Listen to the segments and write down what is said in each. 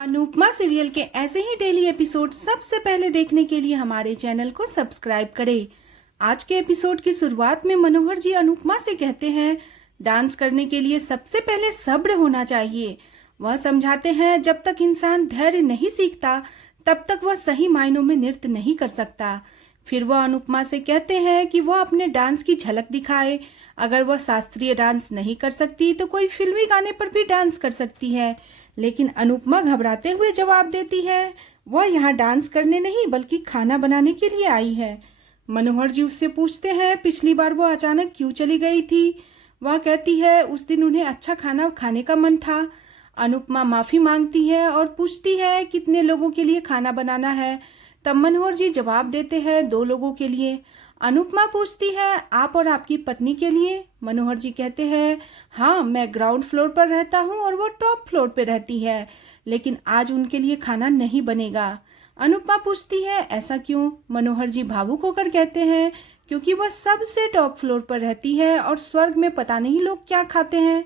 Anupama serial के ऐसे ही daily episode सबसे पहले देखने के लिए हमारे चैनल को सब्सक्राइब करें। आज के एपिसोड की शुरुआत में मनोहर जी अनुपमा से कहते हैं, डांस करने के लिए सबसे पहले सब्र होना चाहिए। वह समझाते हैं जब तक इंसान धैर्य नहीं सीखता तब तक वह सही मायनों में नृत्य नहीं कर सकता। फिर वह अनुपमा से कहते हैं कि वह अपने डांस की झलक दिखाए। अगर वह शास्त्रीय डांस नहीं कर सकती तो कोई फिल्मी गाने पर भी डांस कर सकती है। लेकिन अनुपमा घबराते हुए जवाब देती है, वह यहाँ डांस करने नहीं बल्कि खाना बनाने के लिए आई है। मनोहर जी उससे पूछते हैं पिछली बार वो अचानक क्यों चली गई थी। वह कहती है उस दिन उन्हें अच्छा खाना खाने का मन था। अनुपमा माफी मांगती है और पूछती है कितने लोगों के लिए खाना बनाना है। तब मनोहर जी जवाब देते हैं 2 लोगों के लिए। अनुपमा पूछती है आप और आपकी पत्नी के लिए। मनोहर जी कहते हैं हाँ, मैं ग्राउंड फ्लोर पर रहता हूँ और वो टॉप फ्लोर पर रहती है, लेकिन आज उनके लिए खाना नहीं बनेगा। अनुपमा पूछती है ऐसा क्यों। मनोहर जी भावुक होकर कहते हैं क्योंकि वह सबसे टॉप फ्लोर पर रहती है और स्वर्ग में पता नहीं लोग क्या खाते हैं।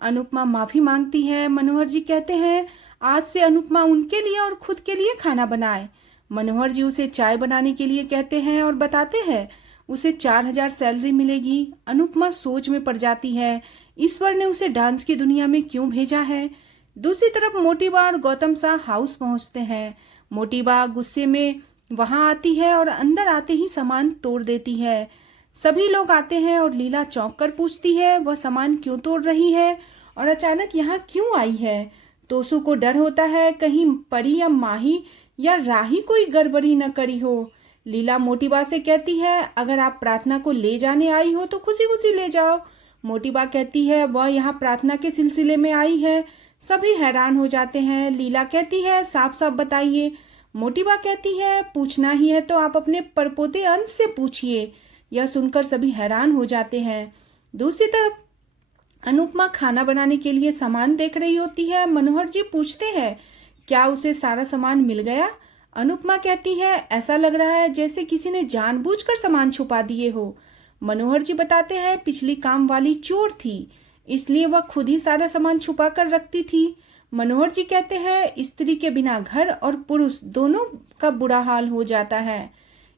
अनुपमा माफी मांगती है। मनोहर जी कहते हैं आज से अनुपमा उनके लिए और खुद के लिए खाना बनाए। मनोहर जी उसे चाय बनाने के लिए कहते हैं और बताते हैं उसे 4000 सैलरी मिलेगी। अनुपमा सोच में पड़ जाती है, ईश्वर ने उसे डांस की दुनिया में क्यों भेजा है। दूसरी तरफ मोटीबा और गौतम शाह हाउस पहुंचते हैं। मोटीबा गुस्से में वहां आती है और अंदर आते ही सामान तोड़ देती है। सभी लोग आते हैं और लीला चौंक कर पूछती है वह सामान क्यों तोड़ रही है और अचानक यहाँ क्यों आई है। तोसू को डर होता है कहीं परी या माही या राही कोई गड़बड़ी न करी हो। लीला मोटीबा से कहती है अगर आप प्रार्थना को ले जाने आई हो तो खुशी खुशी ले जाओ। मोटीबा कहती है वह यहाँ प्रार्थना के सिलसिले में आई है। सभी हैरान हो जाते हैं। लीला कहती है साफ साफ बताइए। मोटीबा कहती है पूछना ही है तो आप अपने परपोते अंश से पूछिए। यह सुनकर सभी हैरान हो जाते हैं। दूसरी तरफ अनुपमा खाना बनाने के लिए सामान देख रही होती है। मनोहर जी पूछते हैं क्या उसे सारा सामान मिल गया। अनुपमा कहती है ऐसा लग रहा है जैसे किसी ने जानबूझकर सामान छुपा दिए हो। मनोहर जी बताते हैं पिछली काम वाली चोर थी, इसलिए वह खुद ही सारा सामान छुपा कर रखती थी। मनोहर जी कहते हैं स्त्री के बिना घर और पुरुष दोनों का बुरा हाल हो जाता है।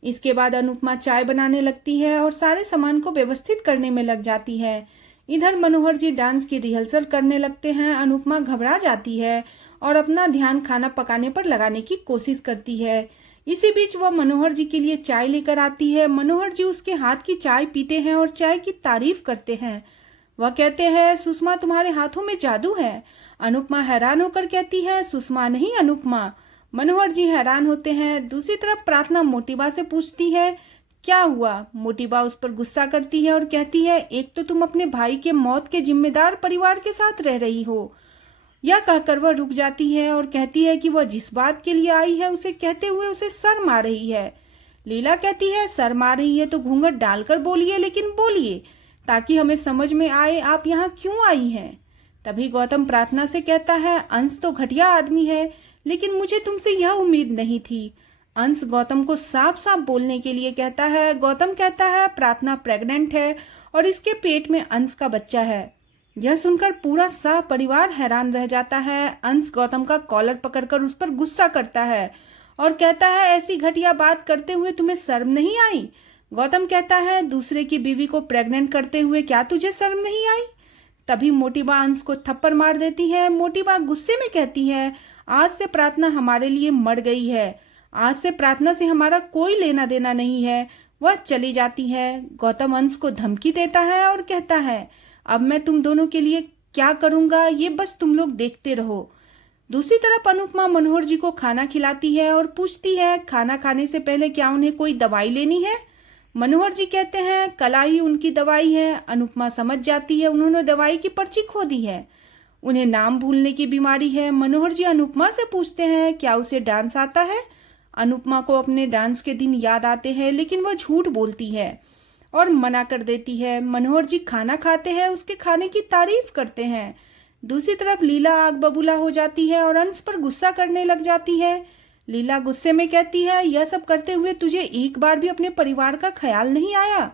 इसके बाद अनुपमा चाय बनाने लगती है और सारे सामान को व्यवस्थित करने में लग जाती है। इधर मनोहर जी डांस की रिहर्सल करने लगते हैं। अनुपमा घबरा जाती है और अपना ध्यान खाना पकाने पर लगाने की कोशिश करती है। इसी बीच वह मनोहर जी के लिए चाय लेकर आती है। मनोहर जी उसके हाथ की चाय पीते हैं और चाय की तारीफ करते हैं। वह कहते हैं सुषमा तुम्हारे हाथों में जादू है। अनुपमा हैरान होकर कहती है सुषमा नहीं अनुपमा। मनोहर जी हैरान होते हैं। दूसरी तरफ प्रार्थना मोटीबा से पूछती है क्या हुआ। मोटीबा उस पर गुस्सा करती है और कहती है एक तो तुम अपने भाई के मौत के जिम्मेदार परिवार के साथ रह रही हो। यह कहकर वह रुक जाती है और कहती है कि वह जिस बात के लिए आई है उसे कहते हुए उसे शर्म आ रही है। लीला कहती है शर्म आ रही है तो घूंघट डालकर बोलिए, लेकिन बोलिए ताकि हमें समझ में आए आप यहाँ क्यों आई हैं। तभी गौतम प्रार्थना से कहता है अंश तो घटिया आदमी है, लेकिन मुझे तुमसे यह उम्मीद नहीं थी। अंश गौतम को साफ साफ बोलने के लिए कहता है। गौतम कहता है प्रार्थना प्रेग्नेंट है और इसके पेट में अंश का बच्चा है। यह सुनकर पूरा शाह परिवार हैरान रह जाता है। अंश गौतम का कॉलर पकड़कर उस पर गुस्सा करता है और कहता है ऐसी घटिया बात करते हुए तुम्हें शर्म नहीं आई। गौतम कहता है दूसरे की बीवी को प्रेग्नेंट करते हुए क्या तुझे शर्म नहीं आई। तभी मोटीबा अंश को थप्पड़ मार देती है। मोटीबा गुस्से में कहती है आज से प्रार्थना हमारे लिए मर गई है। आज से प्रार्थना से हमारा कोई लेना देना नहीं है। वह चली जाती है। गौतम अंश को धमकी देता है और कहता है अब मैं तुम दोनों के लिए क्या करूंगा ये बस तुम लोग देखते रहो। दूसरी तरफ अनुपमा मनोहर जी को खाना खिलाती है और पूछती है खाना खाने से पहले क्या उन्हें कोई दवाई लेनी है। मनोहर जी कहते हैं कलाई उनकी दवाई है। अनुपमा समझ जाती है उन्होंने दवाई की पर्ची खो दी है। उन्हें नाम भूलने की बीमारी है। मनोहर जी अनुपमा से पूछते हैं क्या उसे डांस आता है। अनुपमा को अपने डांस के दिन याद आते हैं, लेकिन वह झूठ बोलती है और मना कर देती है। मनोहर जी खाना खाते हैं, उसके खाने की तारीफ करते हैं। दूसरी तरफ लीला आग बबूला हो जाती है और अंश पर गुस्सा करने लग जाती है। लीला गुस्से में कहती है यह सब करते हुए तुझे एक बार भी अपने परिवार का ख्याल नहीं आया।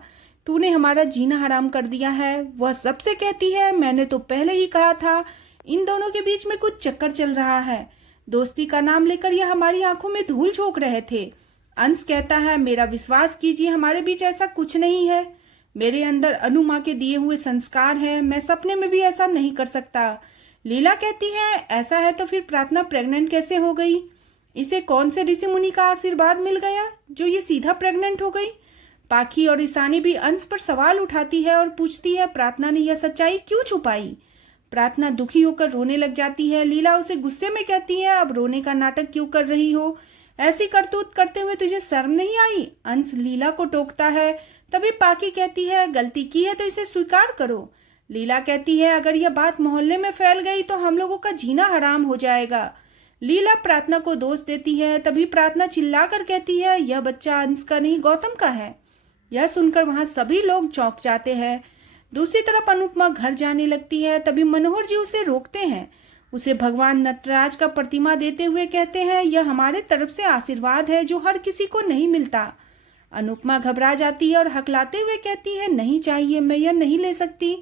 तूने हमारा जीना हराम कर दिया है। वह सबसे कहती है मैंने तो पहले ही कहा था इन दोनों के बीच में कुछ चक्कर चल रहा है। दोस्ती का नाम लेकर यह हमारी आंखों में धूल झोंक रहे थे। अंश कहता है, मेरा विश्वास कीजिए, हमारे बीच ऐसा कुछ नहीं है। मेरे अंदर अनु माँ के दिए हुए संस्कार हैं, मैं सपने में भी ऐसा नहीं कर सकता। लीला कहती है, ऐसा है तो फिर प्रार्थना प्रेग्नेंट कैसे हो गई? इसे कौन से ऋषि मुनि का आशीर्वाद मिल गया जो ये सीधा प्रेग्नेंट हो गई? पाखी और ईशानी भी अंश पर सवाल उठाती है और पूछती है, प्रार्थना ने यह सच्चाई क्यों छुपाई? प्रार्थना दुखी होकर रोने लग जाती है। लीला उसे गुस्से में कहती है, अब रोने का नाटक क्यों कर रही हो? ऐसी करतूत करते हुए तुझे शर्म नहीं आई? अंश लीला को टोकता है। तभी पाखी कहती है, गलती की है तो इसे स्वीकार करो। लीला कहती है, अगर यह बात मोहल्ले में फैल गई तो हम लोगों का जीना हराम हो जाएगा। लीला प्रार्थना को दोष देती है। तभी प्रार्थना चिल्लाकर कहती है, यह बच्चा अंश का नहीं गौतम का है। यह सुनकर वहां सभी लोग चौंक जाते हैं। दूसरी तरफ अनुपमा घर जाने लगती है। तभी मनोहर जी उसे रोकते हैं। उसे भगवान नटराज का प्रतिमा देते हुए कहते हैं, यह हमारे तरफ से आशीर्वाद है जो हर किसी को नहीं मिलता। अनुपमा घबरा जाती है और हकलाते हुए कहती है, नहीं चाहिए, मैं यह नहीं ले सकती।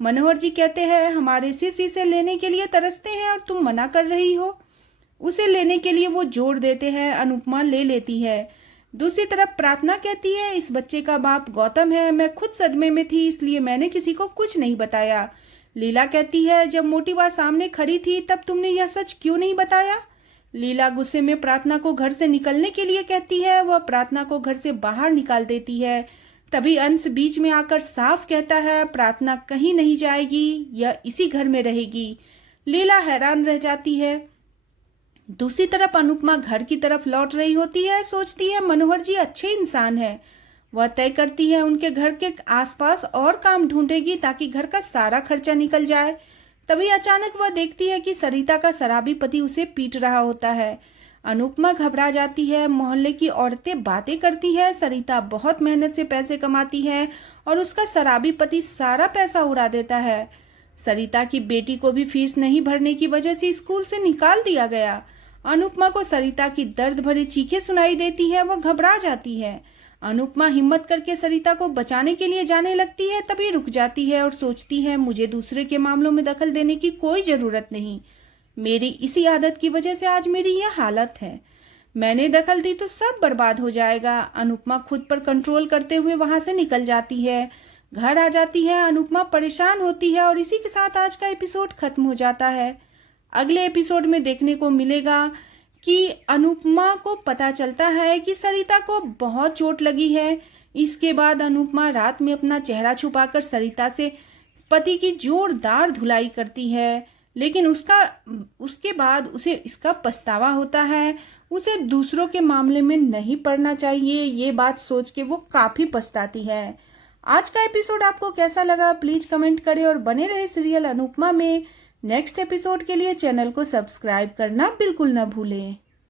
मनोहर जी कहते हैं, हमारे शिष्य इसे लेने के लिए तरसते हैं और तुम मना कर रही हो। उसे लेने के लिए वो जोर देते हैं। अनुपमा ले लेती है। दूसरी तरफ प्रार्थना कहती है, इस बच्चे का बाप गौतम है, मैं खुद सदमे में थी इसलिए मैंने किसी को कुछ नहीं बताया। लीला कहती है, जब मोटी बात सामने खड़ी थी तब तुमने यह सच क्यों नहीं बताया? लीला गुस्से में प्रार्थना को घर से निकलने के लिए कहती है। वह प्रार्थना को घर से बाहर निकाल देती है। तभी अंश बीच में आकर साफ कहता है, प्रार्थना कहीं नहीं जाएगी, यह इसी घर में रहेगी। लीला हैरान रह जाती है। दूसरी तरफ अनुपमा घर की तरफ लौट रही होती है। सोचती है, मनोहर जी अच्छे इंसान है। वह तय करती है उनके घर के आसपास और काम ढूंढेगी ताकि घर का सारा खर्चा निकल जाए। तभी अचानक वह देखती है कि सरिता का शराबी पति उसे पीट रहा होता है। अनुपमा घबरा जाती है। मोहल्ले की औरतें बातें करती है, सरिता बहुत मेहनत से पैसे कमाती है और उसका शराबी पति सारा पैसा उड़ा देता है। सरिता की बेटी को भी फीस नहीं भरने की वजह से स्कूल से निकाल दिया गया। अनुपमा को सरिता की दर्द भरी चीखें सुनाई देती है। वह घबरा जाती है। अनुपमा हिम्मत करके सरिता को बचाने के लिए जाने लगती है। तभी रुक जाती है और सोचती है, मुझे दूसरे के मामलों में दखल देने की कोई जरूरत नहीं। मेरी इसी आदत की वजह से आज मेरी यह हालत है। मैंने दखल दी तो सब बर्बाद हो जाएगा। अनुपमा खुद पर कंट्रोल करते हुए वहां से निकल जाती है। घर आ जाती है। अनुपमा परेशान होती है और इसी के साथ आज का एपिसोड खत्म हो जाता है। अगले एपिसोड में देखने को मिलेगा कि अनुपमा को पता चलता है कि सरिता को बहुत चोट लगी है। इसके बाद अनुपमा रात में अपना चेहरा छुपाकर सरिता से पति की जोरदार धुलाई करती है, लेकिन उसके बाद उसे इसका पछतावा होता है। उसे दूसरों के मामले में नहीं पड़ना चाहिए, ये बात सोच के वो काफ़ी पछताती है। आज का एपिसोड आपको कैसा लगा प्लीज़ कमेंट करें और बने रहे सीरियल अनुपमा में। नेक्स्ट एपिसोड के लिए चैनल को सब्सक्राइब करना बिल्कुल न भूलें।